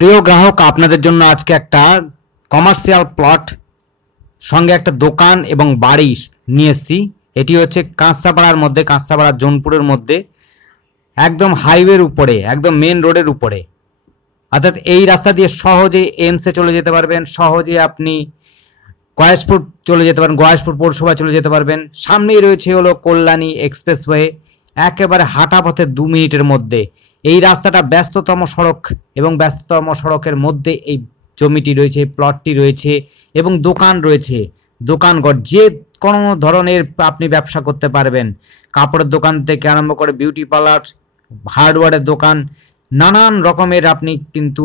প্রিয় গ্রাহক, আপনাদের জন্য আজকে একটা কমার্শিয়াল প্লট সঙ্গে একটা দোকান এবং বাড়ি নিয়ে এসেছি। এটি হচ্ছে কাঁচরাপাড়ার মধ্যে, কাঁচরাপাড়া জোনপুরের মধ্যে, একদম হাইওয়ের উপরে, একদম মেন রোডের উপরে। অর্থাৎ এই রাস্তা দিয়ে সহজে এমসে চলে যেতে পারবেন, সহজে আপনি গয়েশপুর চলে যেতে পারেন, গয়েশপুর পৌরসভায় চলে যেতে পারবেন। সামনেই রয়েছে হলো কল্যাণী এক্সপ্রেসওয়ে, একেবারে হাঁটা পথে 2 মিনিটের মধ্যে। এই রাস্তাটা ব্যস্ততম সড়ক এবং ব্যস্ততম সড়কের মধ্যে এই জমিটি রয়েছে, প্লটটি রয়েছে এবং দোকান রয়েছে। দোকানঘর যে কোনো ধরনের আপনি ব্যবসা করতে পারবেন, কাপড়ের দোকান থেকে আরম্ভ করে বিউটি পার্লার, হার্ডওয়্যারের দোকান, নানান রকমের আপনি কিন্তু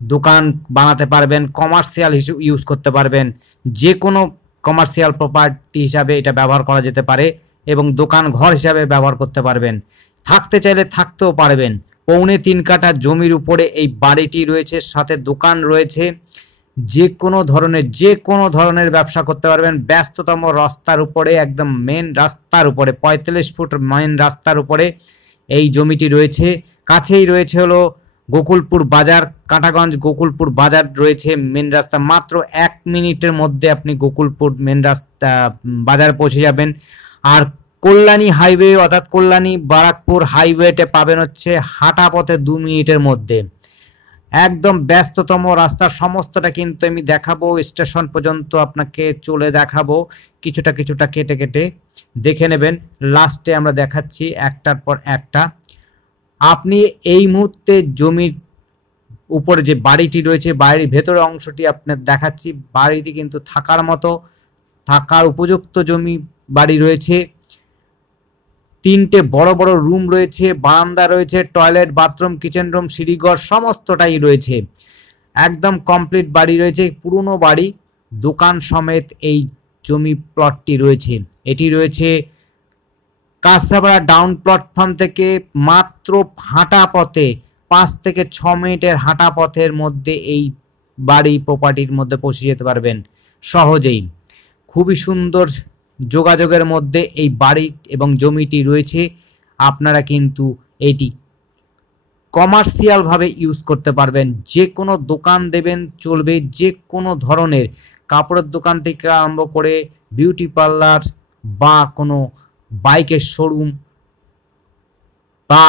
দোকান বানাতে পারবেন, কমার্শিয়াল হিসেবে ইউজ করতে পারবেন। যে কোনো কমার্শিয়াল প্রপার্টি হিসাবে এটা ব্যবহার করা যেতে পারে এবং দোকান ঘর হিসাবে ব্যবহার করতে পারবেন। থাকতে চাইলে থাকতেও পারবেন। 3.25 কাঠা জমির উপরে এই বাড়িটি রয়েছে, সাথে দোকান রয়েছে। যে কোনো ধরনের ব্যবসা করতে পারবেন। ব্যস্ততম রাস্তার উপরে, একদম মেন রাস্তার উপরে, 45 ফুট মেন রাস্তার উপরে এই জমিটি রয়েছে। কাছেই রয়েছে হলো গোকুলপুর বাজার, কাঁটাগঞ্জ গোকুলপুর বাজার রয়েছে মেন রাস্তা। মাত্র 1 মিনিটের মধ্যে আপনি গোকুলপুর মেন রাস্তা বাজারে পৌঁছে যাবেন। আর কল্যাণী হাইওয়ে অর্থাৎ কল্যাণী বারাকপুর হাইওয়েতে পাবেন হচ্ছে হাঁটা পথে 2 মিনিটের মধ্যে। একদম ব্যস্ততম রাস্তা, সমস্তটা কিন্তু আমি দেখাবো, স্টেশন পর্যন্ত আপনাকে চলে দেখাবো, কিছুটা কিছুটা কেটে কেটে দেখে নেবেন। লাস্টে আমরা দেখাচ্ছি একটার পর একটা। আপনি এই মুহূর্তে জমির উপরে যে বাড়িটি রয়েছে, বাড়ির ভেতরের অংশটি আপনার দেখাচ্ছি। বাড়িটি কিন্তু থাকার মতো, থাকার উপযুক্ত জমি বাড়ি রয়েছে। 3টে বড় বড় রুম রয়েছে, বারান্দা রয়েছে, টয়লেট, বাথরুম, কিচেন রুম, সিঁড়িঘর সমস্তটাই রয়েছে। একদম কমপ্লিট বাড়ি রয়েছে, পুরনো বাড়ি, দোকান সমেত এই জমি প্লটটি রয়েছে। এটি রয়েছে কাঁচরাপাড়া ডাউন প্ল্যাটফর্ম থেকে মাত্র হাঁটা পথে 5 থেকে 6 মিনিটের হাঁটা পথের মধ্যে এই বাড়ি প্রপার্টির মধ্যে পৌঁছে যেতে পারবেন সহজেই। খুবই সুন্দর যোগাযোগের মধ্যে এই বাড়ি এবং জমিটি রয়েছে। আপনারা কিন্তু এটি কমার্শিয়ালভাবে ইউজ করতে পারবেন। যে কোনো দোকান দেবেন চলবে, যে কোনো ধরনের কাপড়ের দোকান থেকে আরম্ভ করে বিউটি পার্লার বা কোনো বাইকের শোরুম বা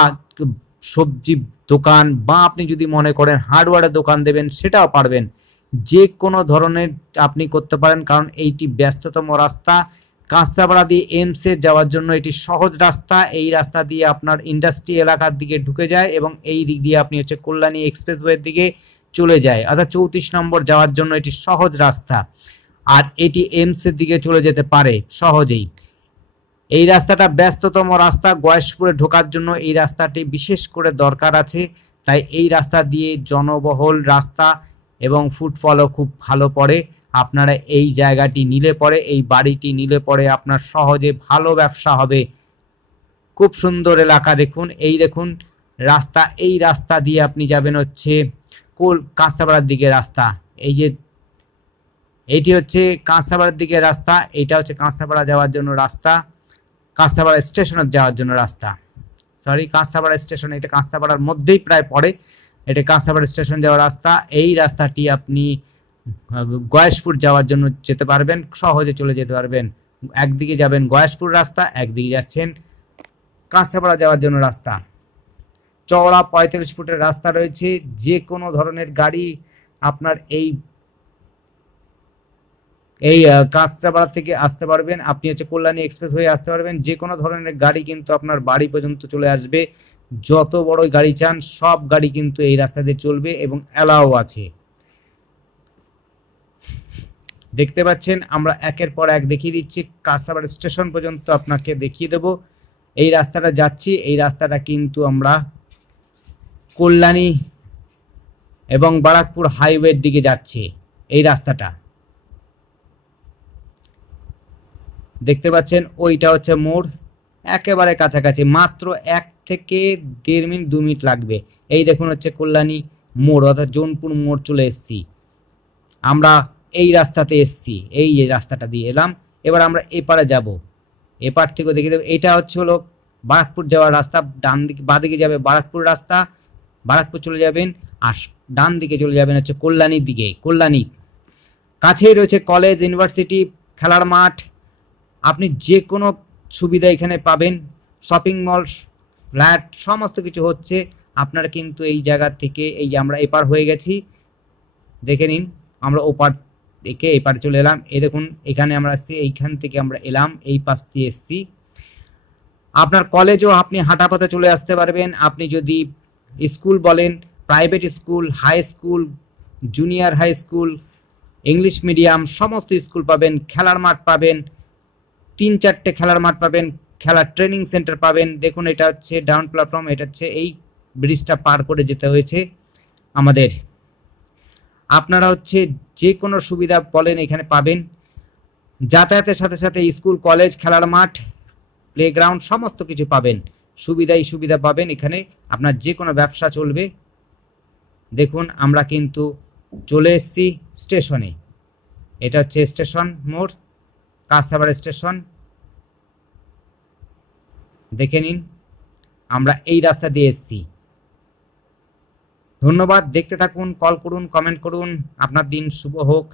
সবজি দোকান, বা আপনি যদি মনে করেন হার্ডওয়্যারের দোকান দেবেন সেটাও পারবেন। যে কোনো ধরনের আপনি করতে পারেন, কারণ এইটি ব্যস্ততম রাস্তা। কাঁচরাপাড়া দিয়ে এমসে যাওয়ার জন্য এটি সহজ রাস্তা। এই রাস্তা দিয়ে আপনার ইন্ডাস্ট্রি এলাকার দিকে ঢুকে যায় এবং এই দিক দিয়ে আপনি হচ্ছে কল্যাণী এক্সপ্রেসওয়ের দিকে চলে যায়, অর্থাৎ 34 নম্বর যাওয়ার জন্য এটি সহজ রাস্তা। আর এটি এমসের দিকে চলে যেতে পারে সহজেই। এই রাস্তাটা ব্যস্ততম রাস্তা, গয়েশপুরে ঢোকার জন্য এই রাস্তাটি বিশেষ করে দরকার আছে। তাই এই রাস্তা দিয়ে জনবহুল রাস্তা এবং ফুটফলও খুব ভালো পড়ে। আপনারা এই জায়গাটি নিলে পরে, এই বাড়িটি নিলে পরে আপনার সহজে ভালো ব্যবসা হবে। খুব সুন্দর এলাকা, দেখুন, এই দেখুন রাস্তা, এই রাস্তা দিয়ে আপনি যাবেন হচ্ছে কাঁচরাপাড়ার দিকে রাস্তা। এই যে এইটি হচ্ছে কাঁচরাপাড়ার দিকে রাস্তা, এইটা হচ্ছে কাঁচরাপাড়া যাওয়ার জন্য রাস্তা, কাঁচরাপাড়া স্টেশনে যাওয়ার জন্য রাস্তা। সরি, কাঁচরাপাড়া স্টেশন, এটা কাঁচরাপাড়ার মধ্যেই প্রায় পড়ে। এটা কাঁচরাপাড়া স্টেশন যাওয়ার রাস্তা। এই রাস্তাটি আপনি গয়েশপুর যাওয়ার জন্য যেতে পারবেন, সহজে চলে যেতে পারবেন। একদিকে যাবেন গয়েশপুর রাস্তা, একদিকে যাচ্ছেন কাঁচরাপাড়া যাওয়ার জন্য রাস্তা। চওড়া 45 ফুটের রাস্তা রয়েছে। যে কোনো ধরনের গাড়ি আপনার এই কাঁচরাপাড়া থেকে আসতে পারবেন। আপনি হচ্ছে কল্যাণী এক্সপ্রেস হয়ে আসতে পারবেন। যে কোনো ধরনের গাড়ি কিন্তু আপনার বাড়ি পর্যন্ত চলে আসবে। যত বড় গাড়ি চান সব গাড়ি কিন্তু এই রাস্তা দিয়ে চলবে এবং অ্যালাও আছে। দেখতে পাচ্ছেন, আমরা একের পর এক দেখিয়ে দিচ্ছি। কাঁচরাপাড়া স্টেশন পর্যন্ত আপনাকে দেখিয়ে দেব। এই রাস্তাটা যাচ্ছি, এই রাস্তাটা কিন্তু আমরা কল্যাণী এবং বারাকপুর হাইওয়ের দিকে যাচ্ছি। এই রাস্তাটা দেখতে পাচ্ছেন, ওইটা হচ্ছে মোড়, একেবারে কাছাকাছি, মাত্র 1 থেকে 1.5 মিনিট 2 মিনিট লাগবে। এই দেখুন হচ্ছে কল্যাণী মোড়, অর্থাৎ জোনপুর মোড় চলে এসেছি। আমরা এই রাস্তাতে এসেছি, এই যে রাস্তাটা দিয়ে এলাম। এবার আমরা এপারে যাব, এপার থেকেও দেখিয়ে দেবো। এটা হচ্ছে হলো বারাকপুর যাওয়ার রাস্তা। ডান দিকে বাঁ দিকে যাবে বারাকপুর রাস্তা, বারাকপুর চলে যাবেন। আর ডান দিকে চলে যাবেন হচ্ছে কল্যাণীর দিকে। কল্যাণী কাছেই রয়েছে কলেজ, ইউনিভার্সিটি, খেলার মাঠ, আপনি যে কোনো সুবিধা এখানে পাবেন। শপিং মল, ফ্ল্যাট, সমস্ত কিছু হচ্ছে। আপনারা কিন্তু এই জায়গা থেকে, এই যে আমরা এপার হয়ে গেছি, দেখে নিন, আমরা ওপার থেকে এপার চলে এলাম। এই দেখুন এখানে আমরা আসছি, এইখান থেকে আমরা এলাম, এই পাশ দিয়ে এসছি। আপনার কলেজও আপনি হাঁটা পথে চলে আসতে পারবেন। আপনি যদি স্কুল বলেন, private school, high school, junior high school, English medium, সমস্ত স্কুল পাবেন। খেলার মাঠ পাবেন, 3-4টে খেলার মাঠ পাবেন, খেলার ট্রেনিং সেন্টার পাবেন। দেখুন এটা হচ্ছে ডাউন প্ল্যাটফর্ম, এটা হচ্ছে এই ব্রিজটা পার করে যেতে হয়েছে আমাদের। আপনারা হচ্ছে যে কোনো সুবিধা বলেন এখানে পাবেন। যাতায়াতের সাথে সাথে স্কুল, কলেজ, খেলার মাঠ, প্লেগ্রাউন্ড, সমস্ত কিছু পাবেন। সুবিধা পাবেন এখানে, আপনার যে কোনো ব্যবসা চলবে। দেখুন আমরা কিন্তু চলে এসেছি স্টেশনে। এটা হচ্ছে স্টেশন মোড়, কাঁচরাপাড়া স্টেশন। দেখে নিন আমরা এই রাস্তা দিয়ে এসেছি। ধন্যবাদ, দেখতে থাকুন, কল করুন, কমেন্ট করুন। আপনার দিন শুভ হোক।